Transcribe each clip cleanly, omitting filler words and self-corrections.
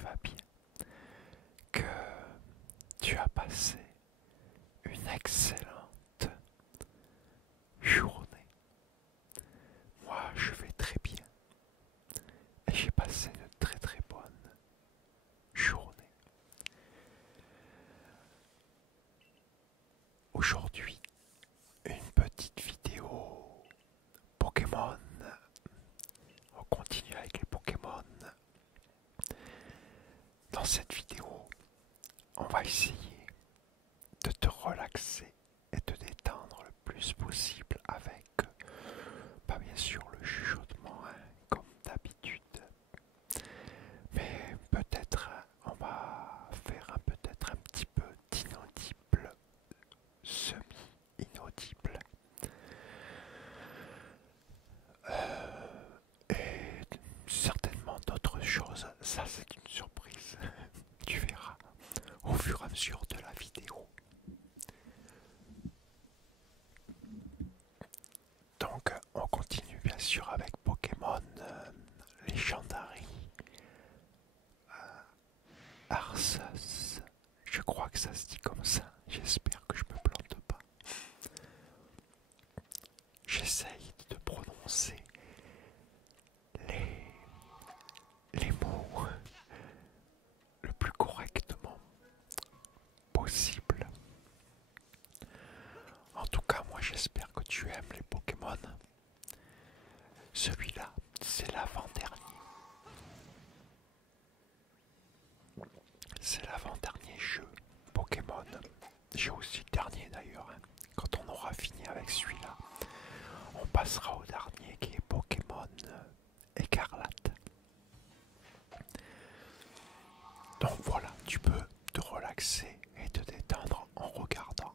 tu vas bien, que tu as passé une excellente journée. Moi, je vais très bien et j'ai passé une très très bonne journée. Aujourd'hui, une petite vidéo Pokémon. On continue avec les Pokémon. Dans cette vidéo, on va essayer de te relaxer et te détendre le plus possible avec, pas bien sûr le chuchotement, hein, comme d'habitude, mais peut-être on va faire peut-être un petit peu d'inaudible, semi-inaudible, et certainement d'autres choses. Ça, c'est une surprise. Tu verras au fur et à mesure de la vidéo. Donc, on continue bien sûr avec Pokémon Legendary Arceus. Je crois que ça se dit comme ça. J'espère que je me plante pas. J'essaye de prononcer les, les mots le plus correctement possible. En tout cas, moi j'espère que tu aimes les Pokémon. Celui-là, c'est l'avant-dernier. C'est l'avant-dernier jeu Pokémon. J'ai aussi le dernier d'ailleurs, hein. Quand on aura fini avec celui-là, on passera au dernier qui est Pokémon Écarlate. Donc voilà, tu peux te relaxer et te détendre en regardant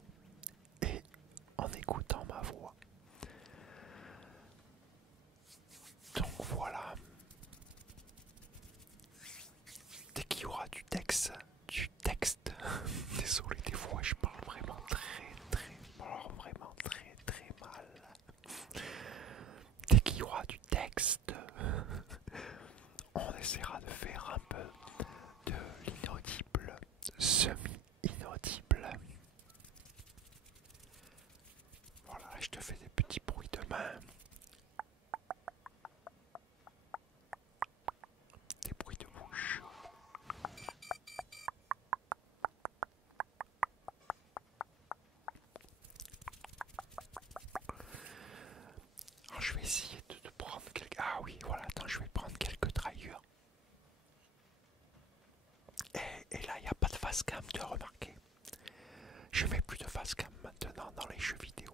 et en écoutant ma voix. Donc voilà, dès qu'il y aura du texte, désolé, des fois je parle vraiment alors vraiment très mal. Dès qu'il y aura du texte, on essaiera de faire un peu de l'inaudible, semi-inaudible. Voilà, je te fais des petits bruits de main, des bruits de bouche. Alors je vais essayer de prendre quelques... Ah oui, voilà, attends, je vais prendre quelques trahilleurs. Et là, il n'y a pas de face cam, tu as remarqué. Je mets plus de face cam maintenant dans les jeux vidéo.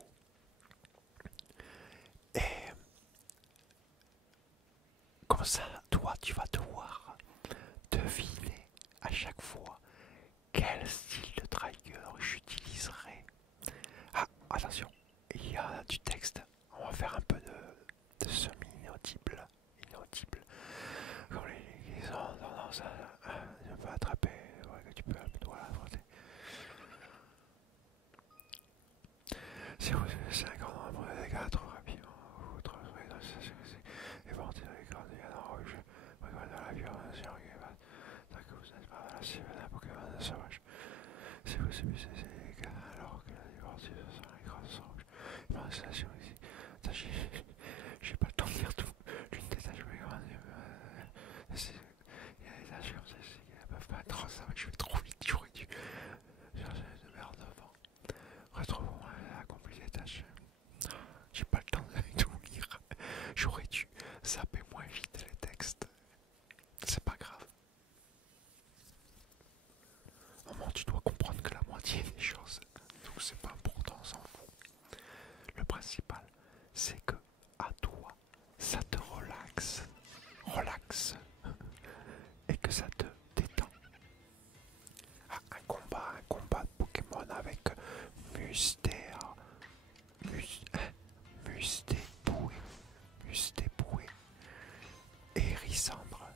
Et comme ça, toi, tu vas devoir deviner à chaque fois quel style de trigger j'utiliserai. Ah, attention, il y a du texte. On va faire un peu de semi-inaudible. Inaudible. Comme les ont tendance à pas attraper. Ouais, que tu peux voilà, frotter. Si vous avez 5 ans dans le dégâts trop rapidement, vous transférez dans et portez les cordillères en rouge. Regardez la violence et regarde. Tant que vous n'êtes pas la cible d'un Pokémon sauvage. Si vous subissez ces dégâts alors que la divorce se sent l'écrasement rouge. Imagination ici. J'ai pas le temps de lire tout. L'une des tâches plus grandes. Il y a des tâches comme celle-ci qui ne peuvent pas être trop ça. Je vais trop vite. J'aurais dû chercher de merde devant. Retrouvons accompli les tâches. J'ai pas le temps de tout lire. J'aurais dû zapper moins vite les textes. C'est pas grave. Au moins, tu dois comprendre que la moitié des choses, donc c'est pas important, on s'en fout. Le principal, c'est que à toi, ça te relaxe, et que ça te détend. Ah, un combat de Pokémon avec Mustère, Mustépoué, Mustépoué et Rissandre.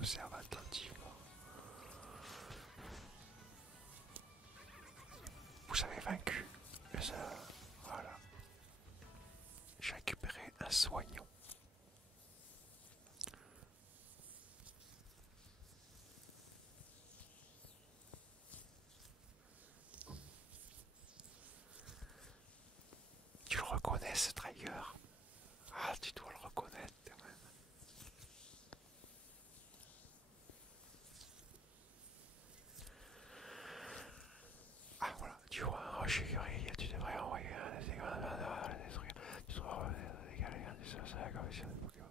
Observe attentivement. Vous avez vaincu. Voilà. J'ai récupéré un soignant. reconnais ce trigger. Ah, tu dois le reconnaître quand même. Ah voilà, tu vois un rocher gris, tu devrais envoyer un des détruire. Tu dois décaler un des sorts à la commission de Pokémon.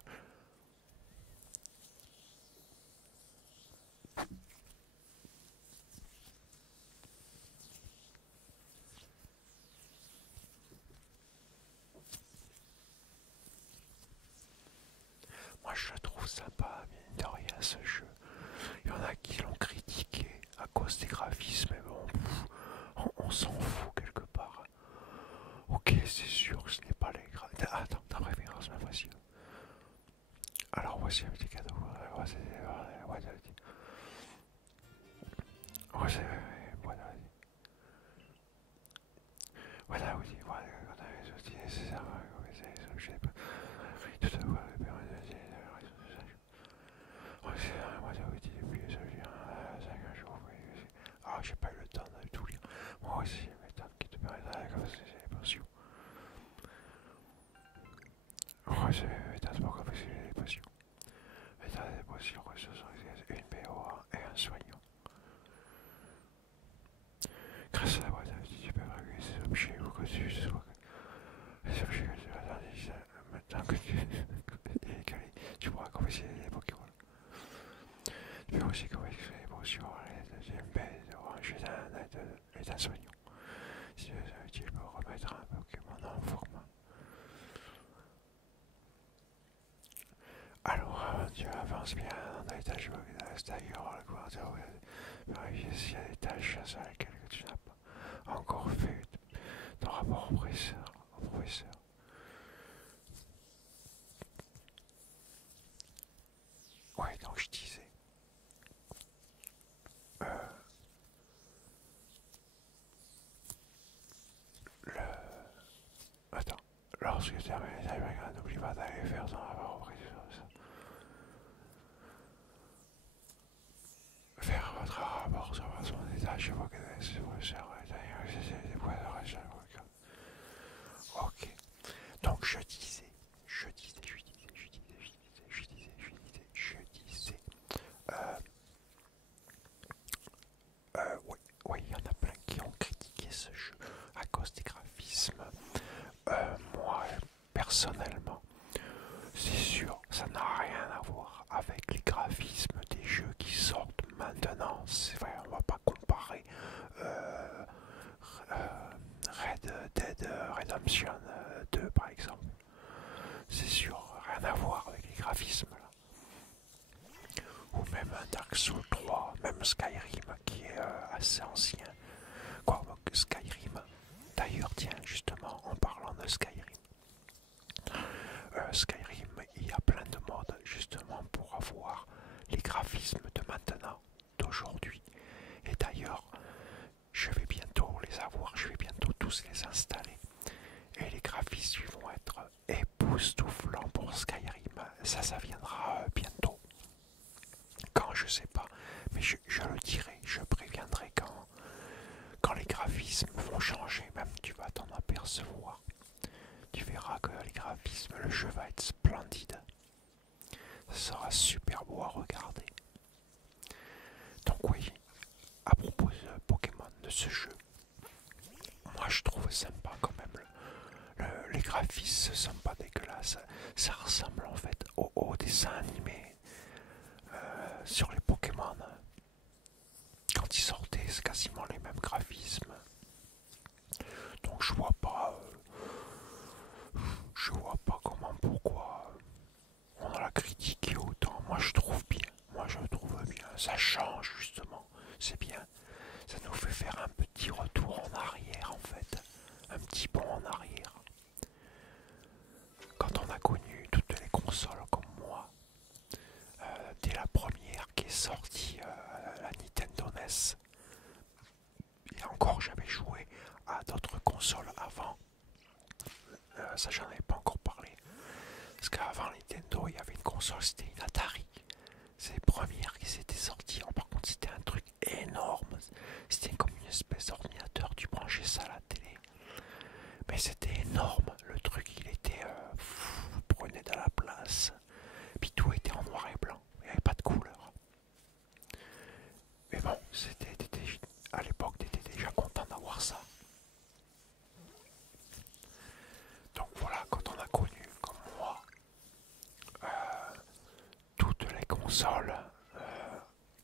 Moi je le trouve sympa, mine de rien ce jeu. Il y en a qui l'ont critiqué à cause des graphismes, mais bon, on s'en fout quelque part. Ok, c'est sûr que ce n'est pas les graphismes. Attends, ta préférence, ma voici. Alors voici un petit cadeau. Voici, voilà. Voilà, oui, voilà, on a les outils nécessaires. Je sais pas. Tout à l'heure, ah, j'ai pas eu le temps de tout lire. Moi aussi, méthode qui te permettra de commencer les potions. Ouais, c'est méthode pour commencer les potions. Méthode des potions, ressources, une BO1 et un soignant. Grâce à la boîte, tu peux régler ces objets ou que tu sois. Les objets que tu vas dans maintenant que tu es calé, tu pourras commencer les Pokémon. Tu peux aussi commencer les potions à l'aide d'une bête orange et d'un soignant. Si tu es utile pour remettre un Pokémon en forme. Alors, tu avances bien dans les tâches à l'extérieur, le couverture, vérifier s'il y a des tâches sur lesquelles tu n'as pas encore fait ton rapport au professeur. Ouais, donc je disais. Euh, le... Attends. Lorsque tu termines les tâches, n'oublie pas d'aller faire ton rapport au professeur. Faire votre rapport sur son état, je vois que c'est professeur, des points de rachat. Ok. Donc je disais. Oui, oui, il y en a plein qui ont critiqué ce jeu à cause des graphismes. Moi, personnellement, c'est sûr, ça n'a rien à voir avec les graphismes des jeux qui sortent maintenant. C'est vrai, on va pas comparer euh, Red Dead Redemption 2 par exemple. C'est sûr, rien à voir avec les graphismes là. Ou même Dark Souls 3, même Skyrim qui est assez ancien. Quoi, Skyrim. D'ailleurs, tiens, justement, en parlant de Skyrim, Skyrim, il y a plein de modes justement pour avoir les graphismes de maintenant, d'aujourd'hui. Et d'ailleurs, je vais bientôt les avoir, je vais bientôt tous les installer. Et les graphismes vont être époustouflants pour Skyrim. Ça viendra bientôt. Quand, je sais pas, mais je le dirai, je préviendrai quand les graphismes vont changer, même tu vas t'en apercevoir. Tu verras que les graphismes, le jeu va être splendide. Ça sera super beau à regarder. Donc oui, à propos de Pokémon, de ce jeu, moi je trouve sympa quand même. Les graphismes sont pas dégueulasses. Ça ressemble en fait au dessin animé sur les Pokémon. Quand ils sortaient, c'est quasiment les mêmes graphismes. Donc je vois pas comment, pourquoi on l'a critiqué autant. Moi je trouve bien. Moi je trouve bien. Ça change justement. C'est bien. Ça nous fait faire un petit retour en arrière en fait. Un petit bond en arrière. Quand on a connu toutes les consoles comme moi, dès la première qui est sortie, la Nintendo NES, et encore j'avais joué à d'autres consoles avant. Ça j'en avais pas encore parlé. Parce qu'avant Nintendo, il y avait une console, c'était une Atari. C'est les premières qui s'étaient sorties. Alors, par contre, c'était un truc énorme. C'était comme une espèce d'ordinateur. Tu branchais ça à la télé. Mais c'était énorme. Le truc consoles,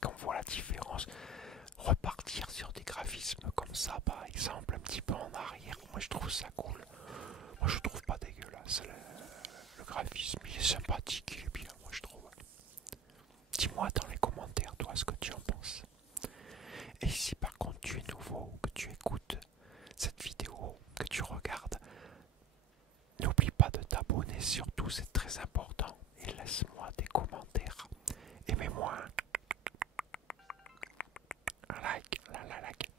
qu'on voit la différence. Repartir sur des graphismes comme ça, par exemple, un petit peu en arrière, moi je trouve ça cool. Moi je trouve pas dégueulasse. Le graphisme, il est sympathique, il est bien, moi je trouve. Dis-moi dans les commentaires, toi, ce que tu en penses. Et si par contre tu es nouveau, que tu écoutes cette vidéo, que tu regardes, n'oublie pas de t'abonner, surtout c'est très important. Et laisse-moi des commentaires. Et mets-moi un like, like.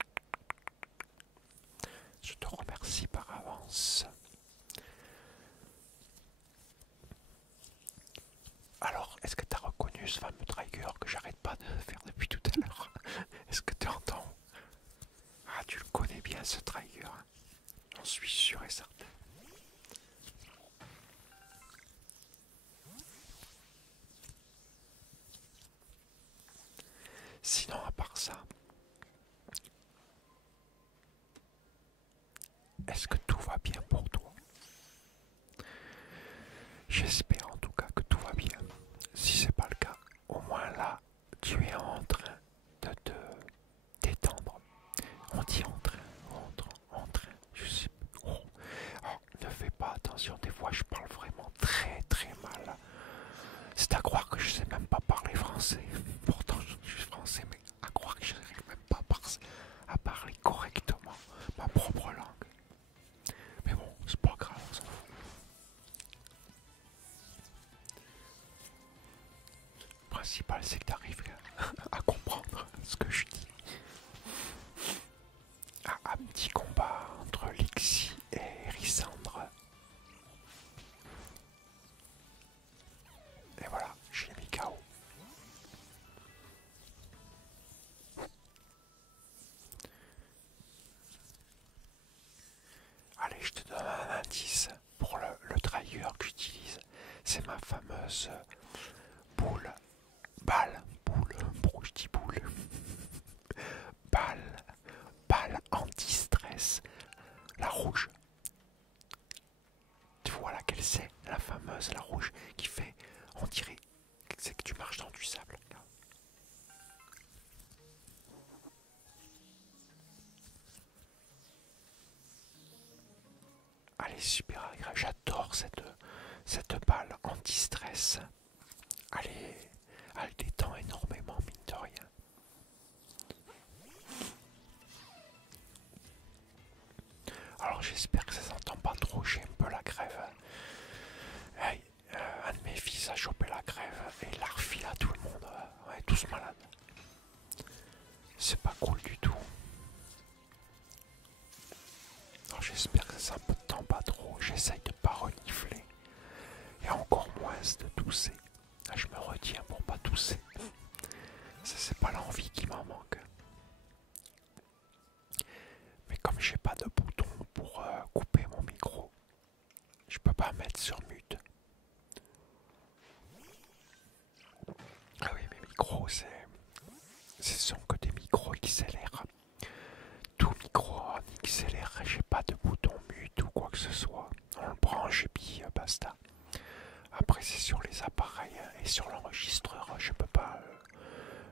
Je te remercie par avance. Alors, est-ce que tu as reconnu ce fameux trigger que j'arrête pas de faire depuis tout à l'heure? Est-ce que tu entends? Ah, tu le connais bien ce trigger, hein? J'en suis sûr et certain. Sinon, à part ça, est-ce que tout va bien pour toi? J'espère en tout cas que tout va bien. Si c'est pas le cas, au moins là, tu es en train de te détendre. On dit en train, je sais pas. Oh. Oh, ne fais pas attention, des fois je parle vraiment très très mal. C'est à croire que je sais même pas parler français. Pourtant je suis français, mais à croire que je n'arrive même pas à parler correctement ma propre langue. Mais bon, c'est pas grave, on s'en fout. Le principal c'est que tu arrives à comprendre ce que je dis. Un petit combat entre Lixie et Rysandre. Et voilà, j'ai mis KO. Allez, je te donne un indice pour le trigger que j'utilise. C'est ma fameuse boule. Pourquoi je dis boule? Balle. Balle anti-stress. La rouge. Tu vois laquelle c'est? La fameuse, la rouge, qui fait, on dirait, c'est que tu marches dans du sable. Elle est super agréable. J'adore cette balle anti-stress. Elle détend énormément, mine de rien. Alors j'espère que ça s'entend pas trop, j'ai un peu la crève. Hey, un de mes fils a chopé la crève et il la refile à tout le monde. On est tous malades. C'est pas cool du tout. Alors j'espère que ça s'entend pas trop. J'essaye de pas renifler. Et encore moins de tousser. Là, je me retiens pour pas tousser. Ça, c'est pas l'envie qui m'en manque. Mais comme j'ai pas de bouton pour couper mon micro, je peux pas mettre sur mute. Ah oui, mes micros, ce sont que des micros XLR. Tout micro en XLR, j'ai pas de bouton mute ou quoi que ce soit. On le branche et puis basta. Après, c'est sur les appareils et sur l'enregistreur, je peux pas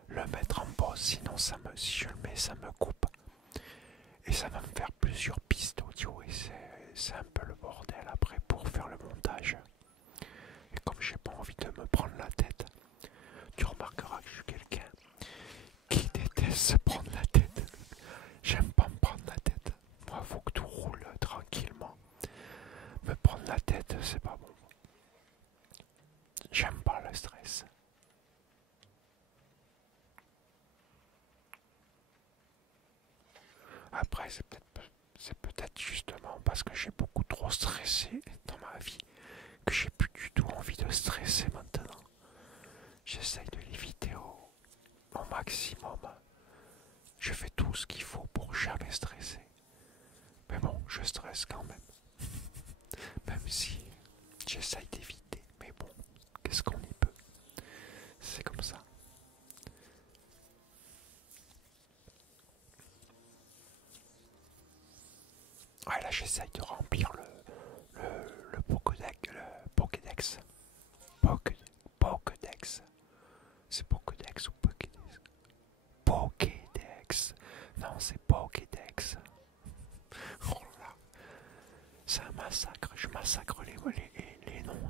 le mettre en pause, sinon si je le mets, ça me coupe. Et ça va me faire plusieurs pistes audio et c'est un peu le bordel après pour faire le montage. Et comme j'ai pas envie de me prendre la tête, tu remarqueras que je suis quelqu'un qui déteste se prendre la tête. J'aime pas me prendre la tête. Moi, faut que tout roule tranquillement. Me prendre la tête, c'est pas bon. J'aime pas le stress. Après, c'est peut-être justement parce que j'ai beaucoup trop stressé dans ma vie que j'ai plus du tout envie de stresser maintenant. J'essaye de l'éviter au maximum. Je fais tout ce qu'il faut pour jamais stresser. Mais bon, je stresse quand même. Même si j'essaye d'éviter. Mais bon, qu'est-ce qu'on y peut? C'est comme ça. Ouais, là j'essaye de remplir le Pokédex. Pokédex.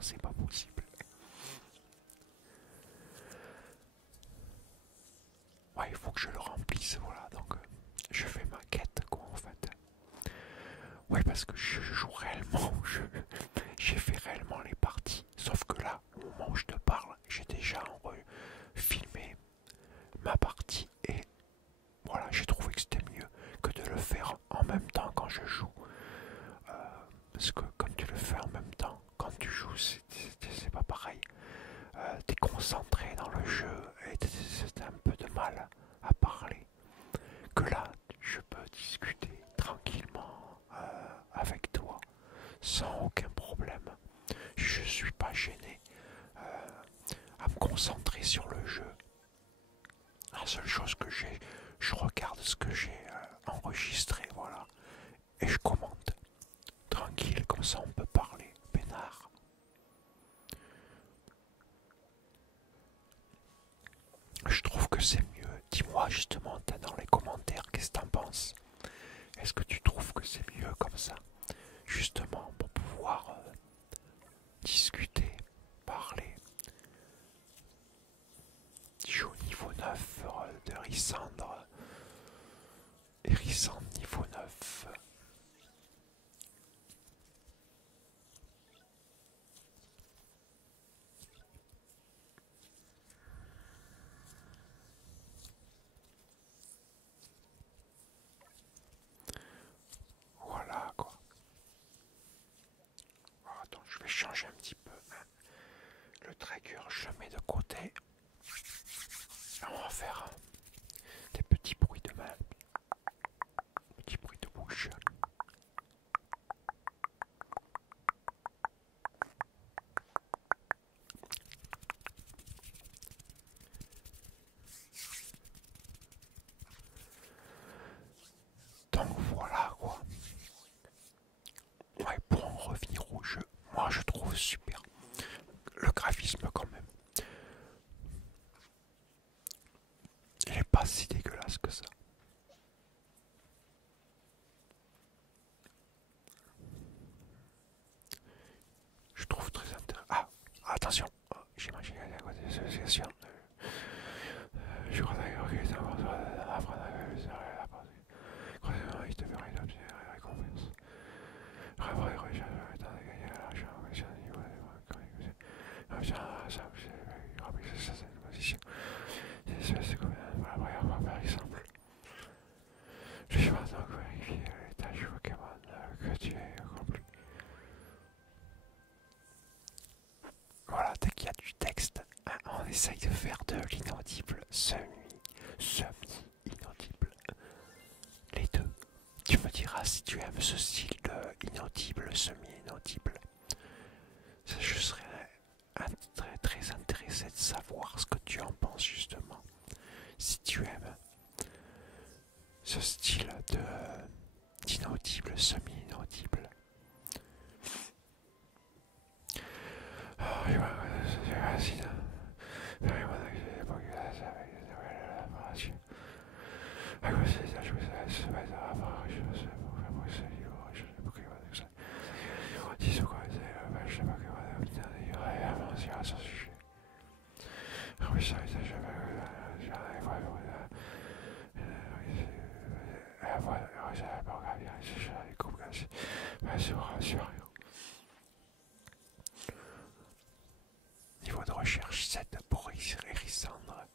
c'est pas possible. Ouais, il faut que je le remplisse, voilà, donc je fais ma quête, quoi, en fait. Ouais, parce que je joue réellement, j'ai fait réellement les parties, sauf que là, au moment où je te parle, j'ai déjà filmé ma partie et voilà, j'ai trouvé que c'était mieux que de le faire en même temps quand je joue. Parce que quand tu le fais en même temps, quand tu joues, c'est pas pareil. T'es concentré dans le jeu et c'est un peu de mal à parler. Que là, je peux discuter tranquillement avec toi sans aucun problème. Je suis pas gêné à me concentrer sur le jeu. La seule chose que j'ai, je regarde ce que j'ai enregistré, voilà, et je commente. Tranquille, comme ça on peut parler, peinard. Je trouve que c'est mieux. Dis-moi justement dans les commentaires qu'est-ce que t'en penses. Est-ce que tu trouves que c'est mieux comme ça? Justement pour pouvoir discuter, parler. Tu joues au niveau 9 de Rissandre. Et Rissandre niveau 9. Voilà quoi. Oh, attends, je vais changer un petit peu. Le trigger, je le mets de côté. On va faire des petits bruits de main. Petits bruits de bouche. Donc voilà quoi. Ouais, pour en revenir au jeu, moi je trouve super. Le graphisme quand même. Il est pas si dégueulasse que ça. Je trouve très intéressant. Ah, attention. Oh, j'ai mangé à côté de cette session. Je crois d'ailleurs qu'il est important d'apprendre à le serrer la partie. Croisement, il te verrait d'obtenir la récompense. Après, recherche le temps de gagner l'argent. Recherche le niveau de ça, c'est remplir certaines positions. C'est comme la première fois, par exemple. Je suis maintenant vérifier les tâches Pokémon que tu as accomplies. Voilà, dès qu'il y a du texte, on essaye de faire de l'inaudible semi-inaudible. Les deux. Tu me diras si tu aimes ce style de inaudible, semi-inaudible. Je serais très très intéressé de savoir ce que tu en penses justement. Si tu aimes ce style d'inaudible, semi-inaudible. Niveau de recherche 7 pour Hérissandre.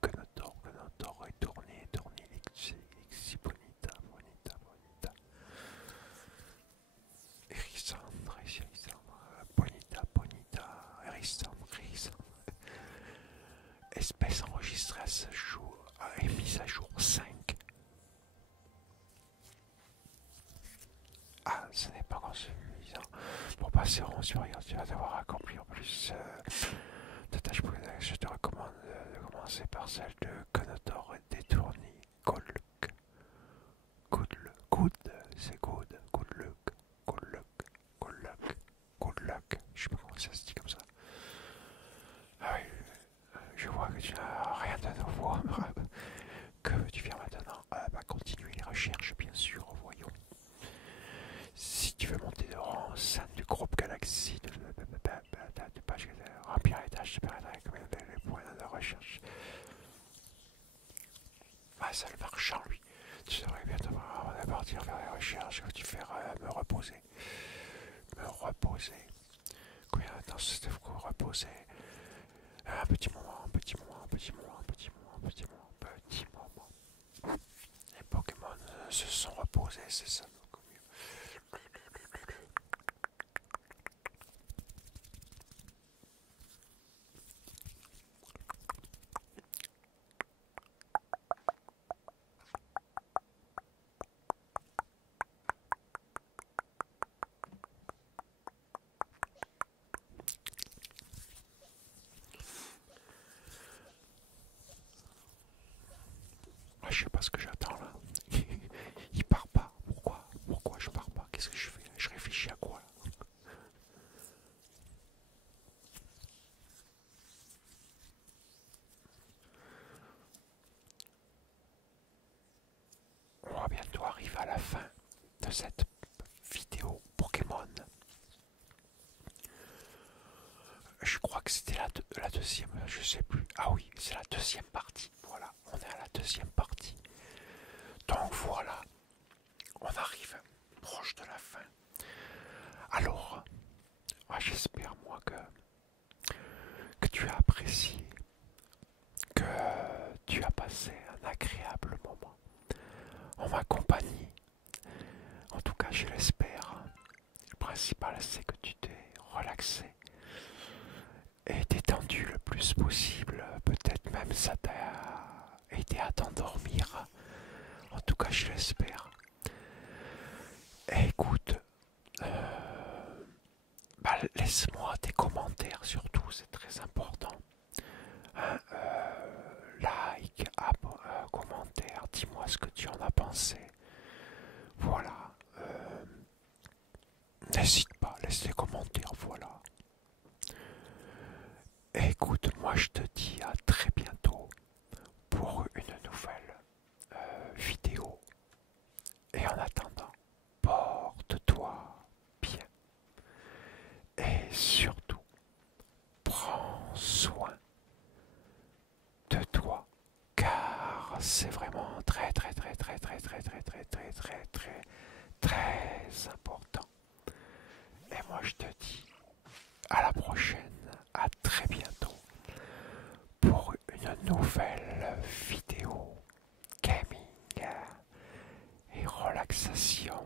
Kenotor, et tourné, Lexi, Bonita, Hérissandre, Bonita, Hérissandre. Espèce enregistrée à ce jour, et mise à jour 5. Ah, ce n'est pas encore suffisant. Pour passer en supérieur, tu vas devoir accomplir plus de tâches pour les. Je te recommande de commencer par celle de Kenotor et détourner Good, c'est good luck. Je sais pas comment ça se dit comme ça. Ah oui, je vois que tu n'as rien de continuer les recherches, bien sûr, voyons. Si tu veux monter de rang au sein du groupe Galaxy, de page remplir les tâches, tu perdrais comme les points de recherche. Ah, ça le marchand, lui. Tu devrais bientôt partir vers les recherches que tu fais me reposer. Me reposer. Combien de temps c'était vous reposer? Un petit moment, un petit moment, un petit moment, un petit moment, un petit moment, un petit moment. Les Pokémon se sont reposés, c'est ça. Ah, je sais pas ce que j'attends là. Il part pas. Pourquoi? Pourquoi je pars pas? Qu'est-ce que je fais? Je réfléchis à quoi là? On va bientôt arriver à la fin de cette vidéo Pokémon. Je crois que c'était la deuxième, je sais plus. Ah oui, c'est la deuxième partie. Voilà, on est à la deuxième partie. Donc voilà, on arrive proche de la fin. Alors, j'espère moi que tu as apprécié, que tu as passé un agréable moment en ma compagnie. En tout cas, je l'espère. Le principal, c'est que tu t'es relaxé et détendu le plus possible. Peut-être même ça t'a aidé à t'endormir. En tout cas, je l'espère. Et écoute, laisse-moi tes commentaires surtout, c'est très important. Hein, like, commentaire, dis-moi ce que tu en as pensé. Voilà. N'hésite pas, laisse des commentaires, voilà. Et écoute, moi je te dis à très bientôt pour une nouvelle vidéo. Et en attendant, porte-toi bien. Et surtout, prends soin de toi. Car c'est vraiment très très très très très très très très très très très très important. Et moi je te dis à la prochaine, à très bientôt pour une nouvelle vidéo gaming et relaxation.